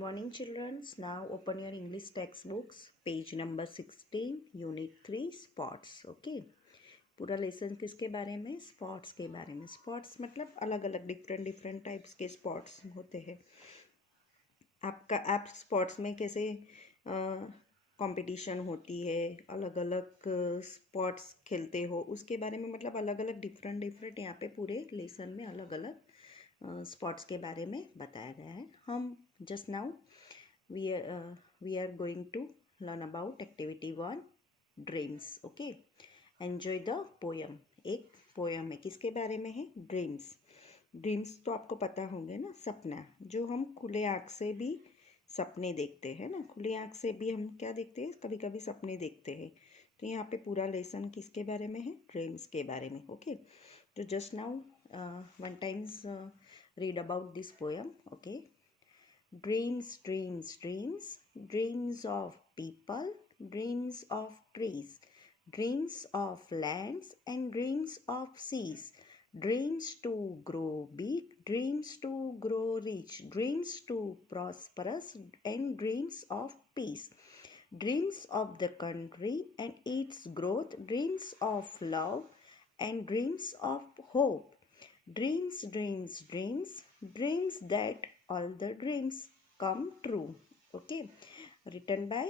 morning, children. Now open your English textbooks, page number 16, Unit 3, Spots. Okay. पूरा lesson किसके बारे में? Spots के बारे में. स्पॉट्स मतलब अलग अलग डिफरेंट टाइप्स के स्पॉट्स होते हैं. आप स्पॉट्स में कैसे कंपटीशन होती है, अलग अलग स्पॉट्स खेलते हो, उसके बारे में मतलब अलग अलग डिफरेंट यहाँ पे पूरे लेसन में अलग अलग स्पॉट्स के बारे में बताया गया है. हम just now we are going to learn about activity 1 dreams. Okay. Enjoy the poem. एक पोयम है, किसके बारे में है? ड्रीम्स. ड्रीम्स तो आपको पता होंगे ना, सपना. जो हम खुले आँख से भी सपने देखते हैं ना, खुली आँख से भी हम क्या देखते हैं, कभी कभी सपने देखते हैं. तो यहाँ पे पूरा लेसन किसके बारे में है? ड्रीम्स के बारे में. ओके. तो just now one times read about this poem. Okay. Dreams, dreams, dreams, dreams of people, dreams of trees, dreams of lands and dreams of seas, dreams to grow big, dreams to grow rich, dreams to prosperous and dreams of peace, dreams of the country and its growth, dreams of love and dreams of hope. Dreams, dreams, dreams, dreams that all the dreams come true. Okay. Written by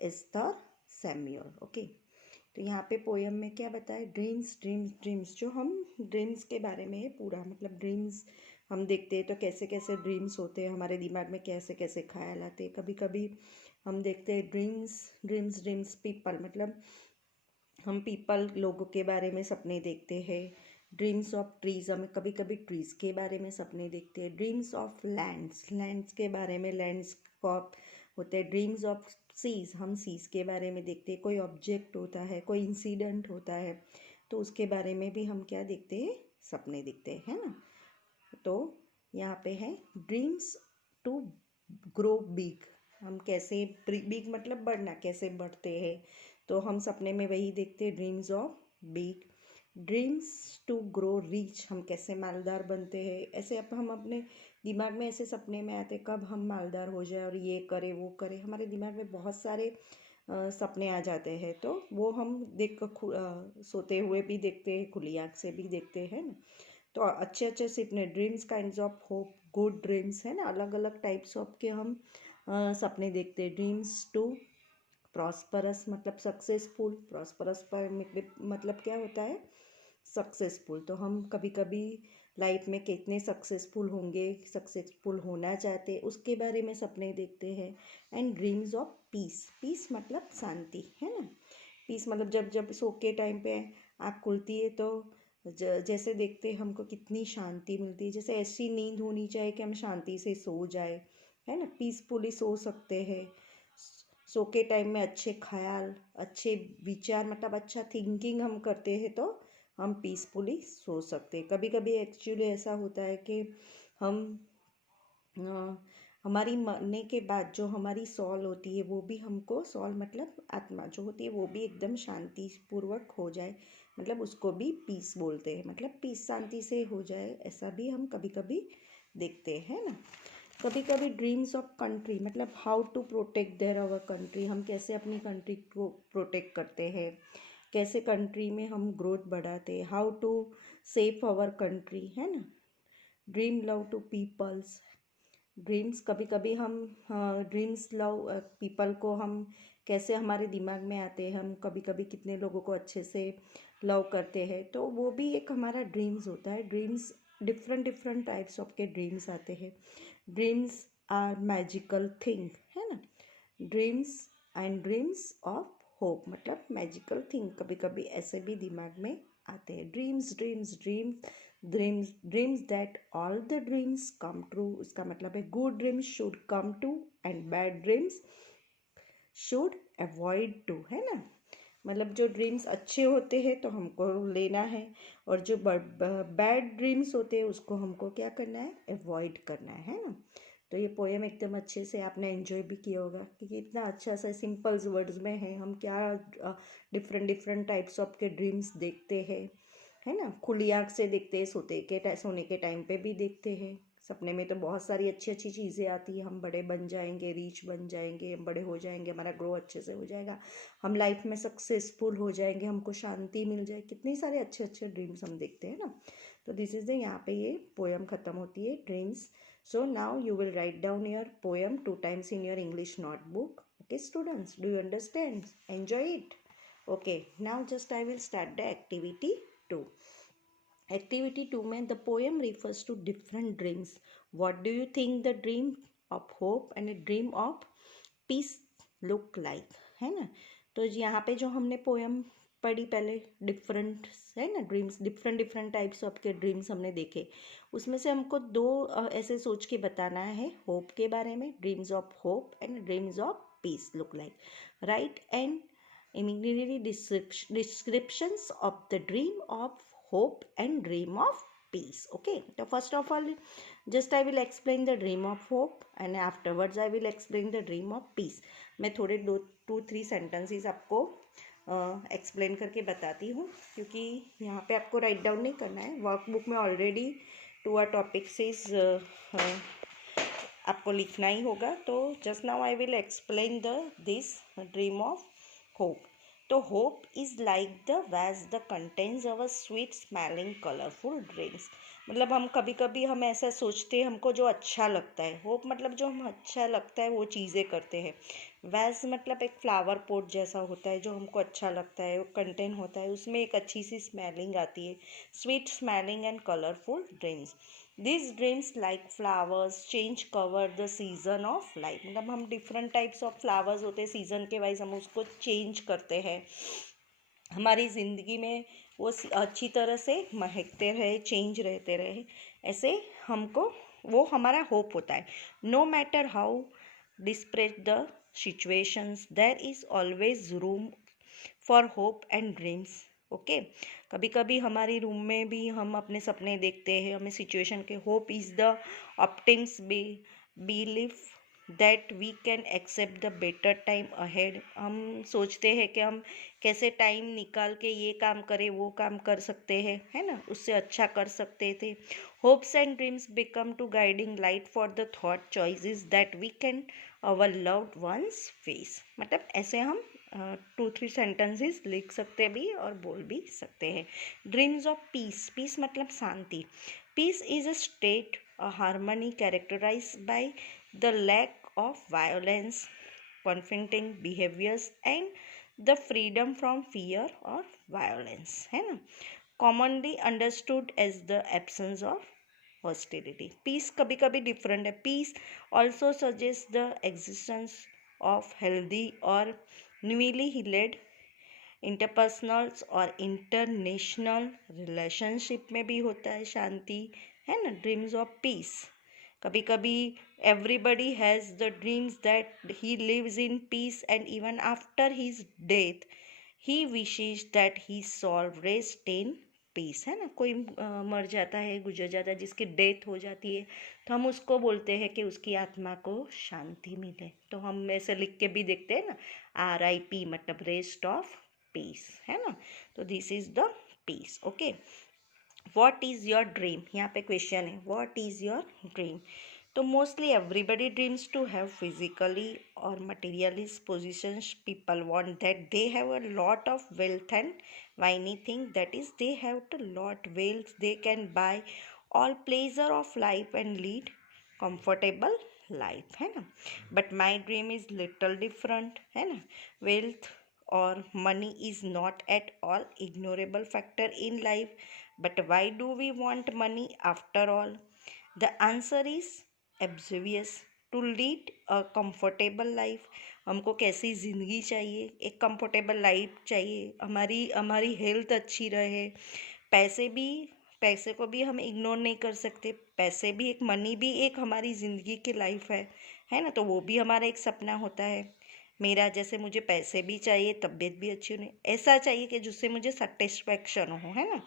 Esther Samuel. Okay. तो यहाँ पे poem में क्या बताए? Dreams, dreams, dreams. जो हम dreams के बारे में है पूरा, मतलब ड्रीम्स हम देखते हैं तो कैसे कैसे ड्रीम्स होते हैं, हमारे दिमाग में कैसे कैसे ख्याल आते हैं. कभी कभी हम देखते हैं ड्रीम्स, ड्रीम्स, ड्रीम्स पीपल, मतलब हम पीपल लोगों के बारे में सपने देखते हैं. ड्रीम्स ऑफ ट्रीज़, हमें कभी कभी ट्रीज़ के बारे में सपने देखते हैं. ड्रीम्स ऑफ लैंड्स, लैंड्स के बारे में लैंडस्केप होते हैं. ड्रीम्स ऑफ सीज, हम सीज के बारे में देखते हैं. कोई ऑब्जेक्ट होता है, कोई इंसिडेंट होता है, तो उसके बारे में भी हम क्या देखते हैं? सपने देखते हैं ना. तो यहाँ पे है ड्रीम्स टू ग्रो बिग. हम कैसे बिग मतलब बढ़ना, कैसे बढ़ते हैं, तो हम सपने में वही देखते हैं, dreams of big. Dreams to grow rich, हम कैसे मालदार बनते हैं. ऐसे हम अपने दिमाग में ऐसे सपने में आते कब हम मालदार हो जाए और ये करे वो करे. हमारे दिमाग में बहुत सारे सपने आ जाते हैं, तो वो हम देख कर सोते हुए भी देखते हैं, खुली आँख से भी देखते हैं ना. तो अच्छे अच्छे सपने, dreams kinds of hope, good dreams है ना, अलग अलग टाइप्स ऑफ के हम सपने देखते हैं. ड्रीम्स टू प्रॉस्परस मतलब सक्सेसफुल. प्रॉस्परस पर मतलब क्या होता है? सक्सेसफुल. तो हम कभी कभी लाइफ में कितने सक्सेसफुल होंगे, सक्सेसफुल होना चाहते, उसके बारे में सपने देखते हैं. And dreams of peace. Peace मतलब शांति है ना. पीस मतलब जब जब सो के टाइम पे आँख खुलती है तो जैसे देखते हमको कितनी शांति मिलती है. जैसे ऐसी नींद होनी चाहिए कि हम शांति से सो जाए, है ना, पीसफुली सो सकते हैं. सो के टाइम में अच्छे ख्याल, अच्छे विचार, मतलब अच्छा थिंकिंग हम करते हैं तो हम पीसफुली सो सकते हैं. कभी कभी एक्चुअली ऐसा होता है कि हम हमारी मरने के बाद जो हमारी सॉल होती है वो भी हमको, सॉल मतलब आत्मा जो होती है वो भी एकदम शांतिपूर्वक हो जाए, मतलब उसको भी पीस बोलते हैं. मतलब पीस शांति से हो जाए, ऐसा भी हम कभी कभी देखते हैं ना. कभी कभी ड्रीम्स ऑफ कंट्री, मतलब how to protect their our country. हम कैसे अपनी कंट्री को प्रोटेक्ट करते हैं, कैसे कंट्री में हम ग्रोथ बढ़ाते हैं. How to save our country, है ना. Dream love to peoples. Dreams कभी कभी हम ड्रीम्स लव पीपल को हम कैसे हमारे दिमाग में आते हैं, हम कभी कभी कितने लोगों को अच्छे से लव करते हैं, तो वो भी एक हमारा ड्रीम्स होता है. ड्रीम्स डिफरेंट टाइप्स ऑफ के ड्रीम्स आते हैं. ड्रीम्स आर मैजिकल थिंग, है ना. Dreams and dreams of hope मतलब मैजिकल थिंग कभी कभी ऐसे भी दिमाग में आते हैं. Dreams, dreams, dreams, dreams, dreams that all the dreams come true. उसका मतलब है good dreams should come to and bad dreams should avoid to, है ना. मतलब जो ड्रीम्स अच्छे होते हैं तो हमको लेना है, और जो बैड ड्रीम्स होते हैं उसको हमको क्या करना है? अवॉइड करना है ना. तो ये पोएम एकदम अच्छे से आपने एंजॉय भी किया होगा, क्योंकि इतना अच्छा सा सिंपल वर्ड्स में है. हम क्या डिफरेंट टाइप्स ऑफ के ड्रीम्स देखते हैं, है ना. खुली आँख से देखते हैं, सोने के टाइम पे भी देखते हैं, सपने में तो बहुत सारी अच्छी अच्छी चीज़ें आती है, हम बड़े बन जाएंगे, रीच बन जाएंगे, हम बड़े हो जाएंगे, हमारा ग्रो अच्छे से हो जाएगा, हम लाइफ में सक्सेसफुल हो जाएंगे, हमको शांति मिल जाए, कितने सारे अच्छे अच्छे ड्रीम्स हम देखते हैं ना। तो दिस इज़ द, यहाँ पे ये पोएम ख़त्म होती है, dreams. So now you will write down your poem 2 times in your English notebook. Okay students, do you understand? Enjoy it. Okay, now just I will start the activity 2. Activity 2 में the poem refers to different dreams. What do you think the dream of hope and a dream of peace look like? है ना. तो यहाँ पे जो हमने poem पढ़ी पहले, डिफरेंट है ना dreams, different different types of के ड्रीम्स हमने देखे. उसमें से हमको दो ऐसे सोच के बताना है होप के बारे में, dreams of hope and dreams of piece look like. Right and immediately descriptions of the dream of hope and dream of peace. Okay, so first of all just I will explain the dream of hope and afterwards I will explain the dream of peace. मैं थोड़े 2-3 sentences आपको explain करके बताती हूँ, क्योंकि यहाँ पे आपको राइट डाउन नहीं करना है, वर्कबुक में ऑलरेडी 2 टॉपिक्स इज आपको लिखना ही होगा. तो just now I will explain the this dream of hope. तो hope is like the vase the contains our sweet smelling colourful dreams. मतलब हम कभी कभी हम ऐसा सोचते हैं, हमको जो अच्छा लगता है, होप मतलब जो हम अच्छा लगता है वो चीज़ें करते हैं. वैज मतलब एक फ्लावर पोट जैसा होता है, जो हमको अच्छा लगता है, वो कंटेन होता है, उसमें एक अच्छी सी स्मेलिंग आती है. Sweet smelling and colourful dreams. These dreams like flowers change cover the season of life. मतलब हम डिफरेंट टाइप्स ऑफ फ्लावर्स होते हैं, सीजन के वाइज हम उसको चेंज करते हैं. हमारी ज़िंदगी में वो अच्छी तरह से महकते रहे, चेंज रहते रहे, ऐसे हमको वो हमारा होप होता है. No matter how desperate the situations, there is always room for hope and dreams. Okay, कभी कभी हमारी रूम में भी हम अपने सपने देखते हैं, हमें सिचुएशन के. Hope is the optimist belief that we can accept the better time ahead. हम सोचते हैं कि हम कैसे टाइम निकाल के ये काम करें, वो काम कर सकते हैं, है ना, उससे अच्छा कर सकते थे. Hopes and dreams become to guiding light for the thought choices that we can our loved ones face. मतलब ऐसे हम 2-3 सेंटेंसेस लिख सकते भी और बोल भी सकते हैं. Dreams of peace. पीस मतलब शांति. Peace is a state, a harmony characterize by the lack of violence, conflicting behaviours and the freedom from fear और वायलेंस, है ना. Commonly understood as the absence of hostility. Peace कभी कभी different है. Peace also suggest the existence of healthy और newly healed interpersonals और international relationship में भी होता है शांति, है ना. Dreams of peace. कभी कभी everybody has the dreams that he lives in peace and even after his death he wishes that he soul rest in peace, है ना. कोई मर जाता है, गुजर जाता है, जिसकी डेथ हो जाती है, तो हम उसको बोलते हैं कि उसकी आत्मा को शांति मिले. तो हम ऐसे लिख के भी देखते हैं ना, RIP मतलब रेस्ट ऑफ पीस, है ना. तो this is the peace. Okay, what is your dream. यहाँ पे क्वेश्चन है, व्हाट इज़ योर ड्रीम. तो mostly everybody dreams to have physically और materialist positions. People want that they have a lot of wealth and whiny thing that is they have too lot wealth, they can buy all pleasure of life and lead comfortable life, है ना. But my dream is little different, है ना. Wealth or money is not at all ignorable factor in life, but why do we want money after all? The answer is obvious. To lead a comfortable life. हमको कैसी ज़िंदगी चाहिए, एक comfortable life चाहिए, हमारी health अच्छी रहे. पैसे को भी हम इग्नोर नहीं कर सकते. पैसे भी एक, मनी भी एक हमारी ज़िंदगी की लाइफ है ना. तो वो भी हमारा एक सपना होता है. मेरा जैसे मुझे पैसे भी चाहिए, तबीयत भी अच्छी होनी, ऐसा चाहिए कि जिससे मुझे सेटिस्फैक्शन हो, है ना,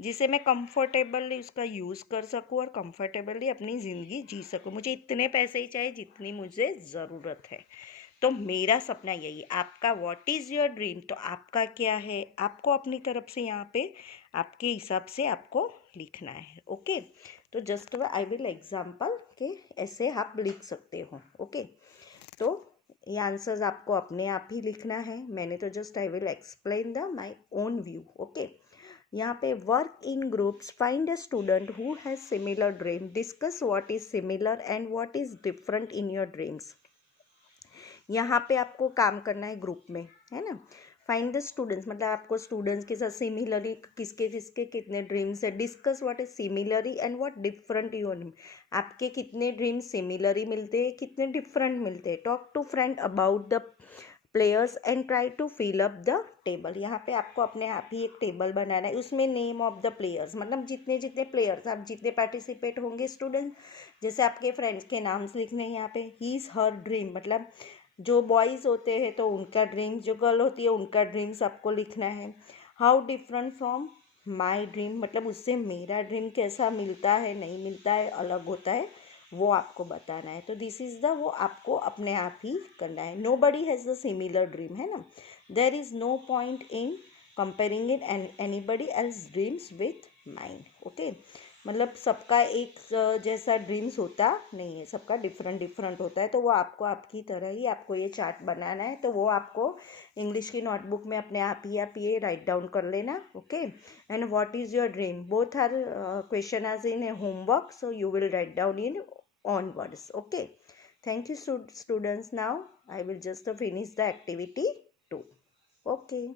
जिसे मैं कंफर्टेबली उसका यूज़ कर सकूँ और कंफर्टेबली अपनी ज़िंदगी जी सकूँ. मुझे इतने पैसे ही चाहिए जितनी मुझे ज़रूरत है. तो मेरा सपना यही है. आपका व्हाट इज़ योर ड्रीम. तो आपका क्या है, आपको अपनी तरफ से यहाँ पे आपके हिसाब से आपको लिखना है. ओके, तो जस्ट आई विल एग्जाम्पल के ऐसे आप लिख सकते हो। ओके, तो ये आंसर्स आपको अपने आप ही लिखना है, मैंने तो just I will explain the my own view. Okay, यहाँ पे work in groups, find a student who has similar dream, discuss what is similar and what is different in your dreams. यहाँ पे आपको काम करना है ग्रुप में, है ना। फाइंड द स्टूडेंट्स मतलब आपको स्टूडेंट्स के साथ सिमिलरली किसके किसके कितने ड्रीम्स है। Discuss what is similarly and what different your dream, आपके कितने ड्रीम्स सिमिलरली मिलते हैं, कितने डिफरेंट मिलते हैं। Talk to friend about the players and try to fill up the table, यहाँ पे आपको अपने आप ही एक टेबल बनाना है, उसमें नेम ऑफ द प्लेयर्स मतलब जितने जितने प्लेयर्स आप जितने पार्टिसिपेट होंगे स्टूडेंट, जैसे आपके फ्रेंड्स के नाम्स लिखने हैं यहाँ पे। ही इज़ हर ड्रीम मतलब जो बॉयज़ होते हैं तो उनका ड्रीम, जो गर्ल होती है उनका ड्रीम्स आपको लिखना है। How different from my dream मतलब उससे मेरा ड्रीम कैसा मिलता है, नहीं मिलता है, अलग होता है, वो आपको बताना है। तो दिस इज़ द, वो आपको अपने आप ही करना है। Nobody has the similar dream, है ना। There is no point in comparing in anybody else dreams with mind. Okay, मतलब सबका एक जैसा ड्रीम्स होता नहीं है, सबका डिफरेंट डिफरेंट होता है। तो वो आपको आपकी तरह ही आपको ये चार्ट बनाना है, तो वो आपको इंग्लिश की नोटबुक में अपने आप ये राइट डाउन कर लेना। Okay, and what is your dream, both are question as in a homework, so you will write down in on words. Okay, thank you students, now I will just finish the activity 2. Okay.